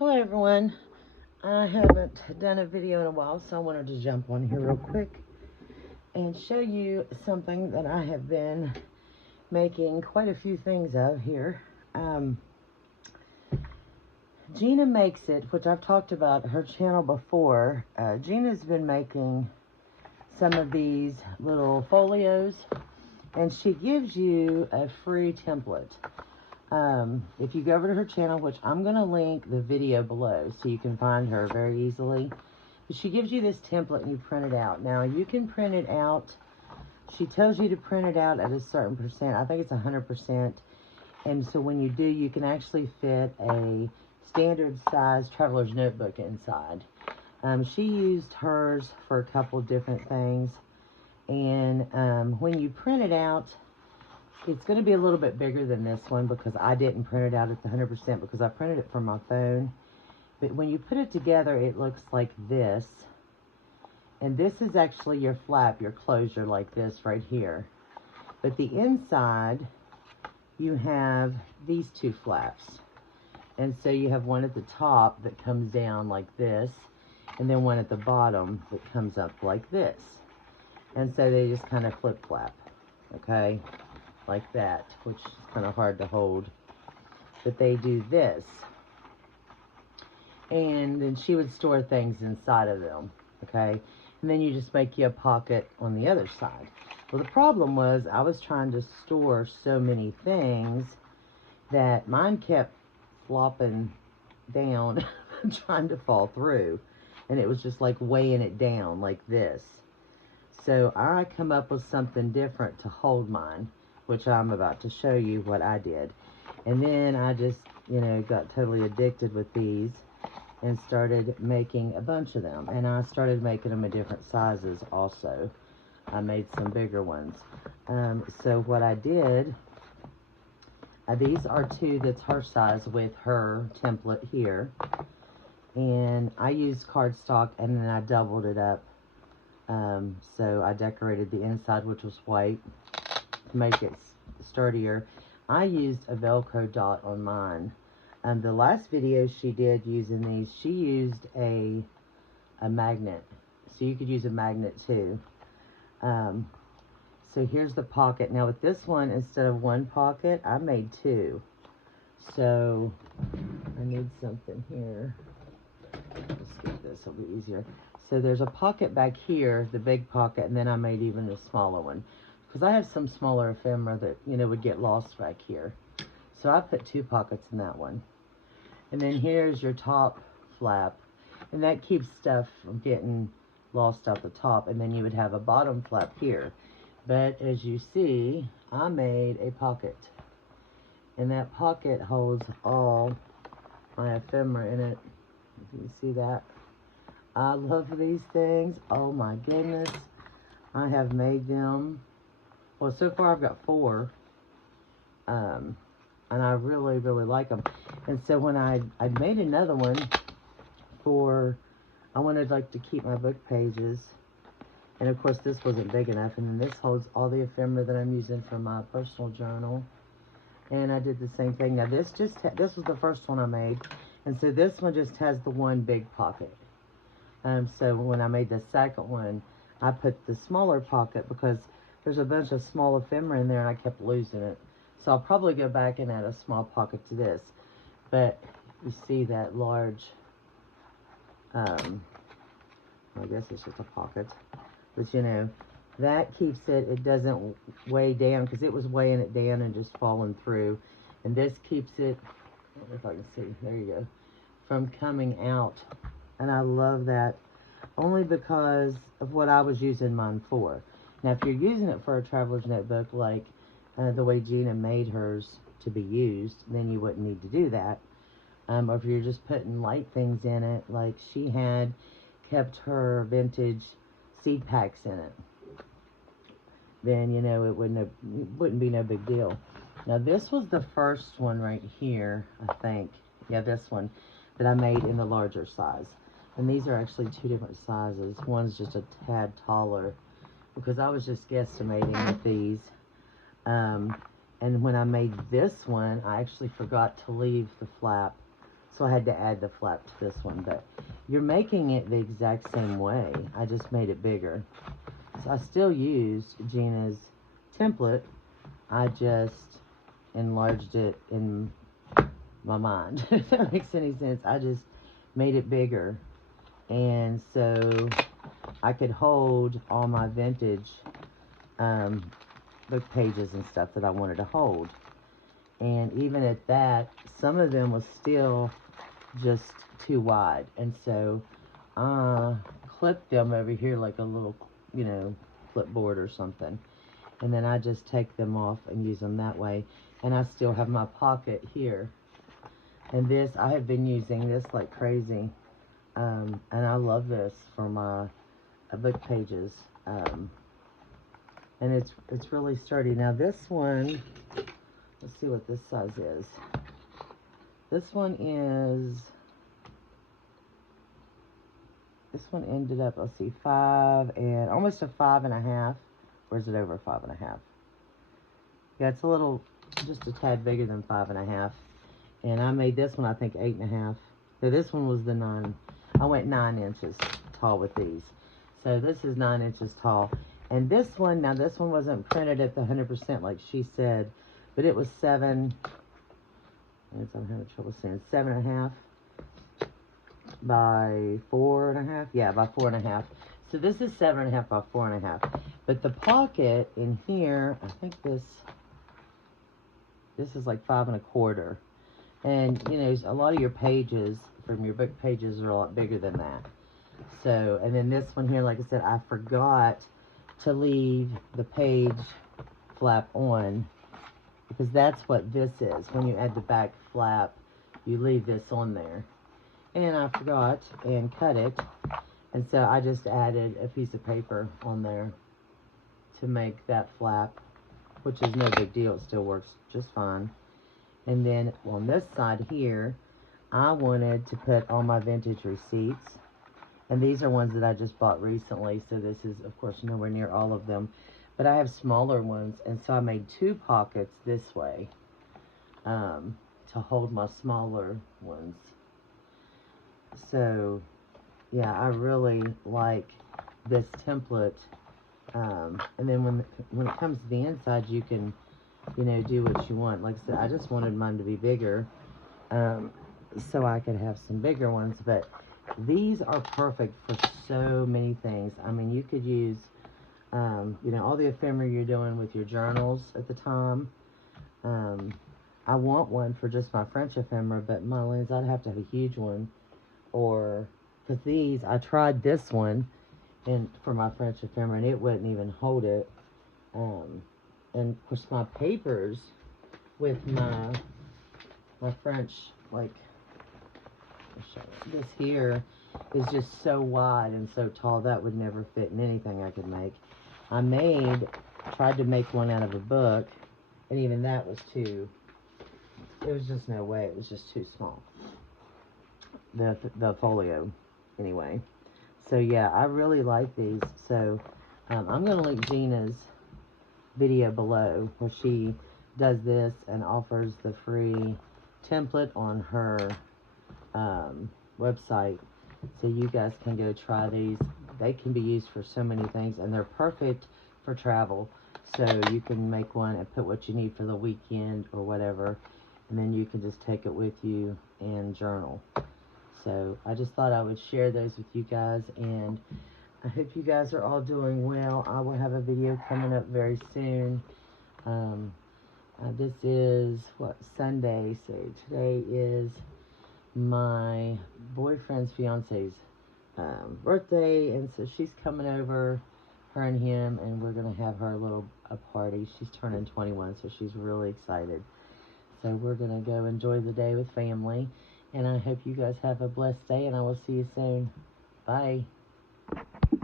Hello everyone. I haven't done a video in a while, so I wanted to jump on here real quick and show you something that I have been making quite a few things of here. Gina makes it, which I've talked about her channel before. Gina's been making some of these little folios, and she gives you a free template. If you go over to her channel, which I'm going to link the video below so you can find her very easily. But she gives you this template and you print it out. Now, you can print it out. She tells you to print it out at a certain percent. I think it's 100%. And so when you do, you can actually fit a standard size traveler's notebook inside. She used hers for a couple different things. And when you print it out, it's going to be a little bit bigger than this one because I didn't print it out at the 100% because I printed it from my phone. But when you put it together, it looks like this. And this is actually your flap, your closure like this right here. But the inside, you have these two flaps. And so you have one at the top that comes down like this, and then one at the bottom that comes up like this. And so they just kind of flip-flap, okay? Like that, which is kind of hard to hold, but they do this, and then she would store things inside of them, okay, and then you just make you a pocket on the other side. Well, the problem was I was trying to store so many things that mine kept flopping down trying to fall through, and it was just like weighing it down like this. So I come up with something different to hold mine, which I'm about to show you what I did. And then I just, got totally addicted with these and started making a bunch of them. And I started making them in different sizes also. I made some bigger ones. So what I did, these are two that's her size with her template here. And I used cardstock and then I doubled it up. So I decorated the inside, which was white, to make it sturdier. I used a Velcro dot on mine. The last video she did using these, she used a magnet. So you could use a magnet too. So here's the pocket. Now with this one, instead of one pocket, I made two. So I need something here. Let's get this, it'll be easier. So there's a pocket back here, the big pocket, and then I made even a smaller one. Because I have some smaller ephemera that, would get lost back here. So I put two pockets in that one. And then here's your top flap. And that keeps stuff from getting lost out the top. And then you would have a bottom flap here. But as you see, I made a pocket. And that pocket holds all my ephemera in it. If you see that. I love these things. Oh my goodness. I have made them. Well, so far I've got 4, and I really, really like them. And so when I made another one for, I wanted like to keep my book pages, and of course this wasn't big enough, and then this holds all the ephemera that I'm using for my personal journal. And I did the same thing. Now this was the first one I made, and so this one just has the one big pocket. So when I made the second one, I put the smaller pocket because there's a bunch of small ephemera in there and I kept losing it. So I'll probably go back and add a small pocket to this. But you see that large, I guess it's just a pocket. But that keeps it doesn't weigh down because it was weighing it down and just falling through. And this keeps it, I don't know if I can see, there you go, from coming out. And I love that only because of what I was using mine for. Now, if you're using it for a traveler's notebook, like the way Gina made hers to be used, then you wouldn't need to do that. Or if you're just putting light things in it, like she had kept her vintage seed packs in it, then, it wouldn't be no big deal. Now, this was the first one right here, I think. Yeah, this one that I made in the larger size. And these are actually 2 different sizes. One's just a tad taller, because I was just guesstimating with these. And when I made this one, I actually forgot to leave the flap. So I had to add the flap to this one, but you're making it the exact same way. I just made it bigger. So I still used Gina's template. I just enlarged it in my mind, if that makes any sense. I just made it bigger. And so I could hold all my vintage book pages and stuff that I wanted to hold. And even at that, some of them was still just too wide. And so I clipped them over here like a little, you know, clipboard or something. And then I just take them off and use them that way. And I still have my pocket here. And this, I have been using this like crazy. And I love this for my book pages. And it's really sturdy. Now this one, let's see what this size is. This one ended up, let's see, 5 and almost a 5.5. Or is it over 5.5? Yeah, it's a little, just a tad bigger than 5.5. And I made this one, I think, 8.5. So this one was the 9. I went 9 inches tall with these. So this is 9 inches tall. And this one, now this one wasn't printed at the 100% like she said, but it was 7. I'm having trouble saying 7.5 by 4.5. Yeah, by 4.5. So this is 7.5 by 4.5. But the pocket in here, I think this is like 5.25. And you know, a lot of your pages from your book pages are a lot bigger than that. So, and then this one here, like I said, I forgot to leave the page flap on, because that's what this is. When you add the back flap, you leave this on there. And I forgot and cut it. And so I just added a piece of paper on there to make that flap, which is no big deal. It still works just fine. And then on this side here, I wanted to put all my vintage receipts. And these are ones that I just bought recently. So this is, of course, nowhere near all of them. But I have smaller ones. And so I made 2 pockets this way to hold my smaller ones. So, yeah, I really like this template. And then when it comes to the inside, you can, you know, do what you want. Like I said, I just wanted mine to be bigger so I could have some bigger ones. But these are perfect for so many things. I mean, you could use, you know, all the ephemera you're doing with your journals at the time. I want one for just my French ephemera, but my lens, I'd have to have a huge one. Or, because these, I tried this one for my French ephemera, and it wouldn't even hold it. And of course, my papers with my French, like, this here is just so wide and so tall, that would never fit in anything I could make. I tried to make one out of a book, and even that was too, there was just no way, it was just too small. The folio, anyway. So yeah, I really like these. So I'm going to link Gina's video below where she does this and offers the free template on her website. So you guys can go try these. They can be used for so many things, and they're perfect for travel. So you can make one and put what you need for the weekend or whatever, and then you can just take it with you and journal. So I just thought I would share those with you guys, and I hope you guys are all doing well. I will have a video coming up very soon. This is, Sunday, so today is my boyfriend's fiance's birthday, and so she's coming over, her and him, and we're going to have her a party. She's turning 21, so she's really excited. So we're going to go enjoy the day with family. And I hope you guys have a blessed day, and I will see you soon. Bye.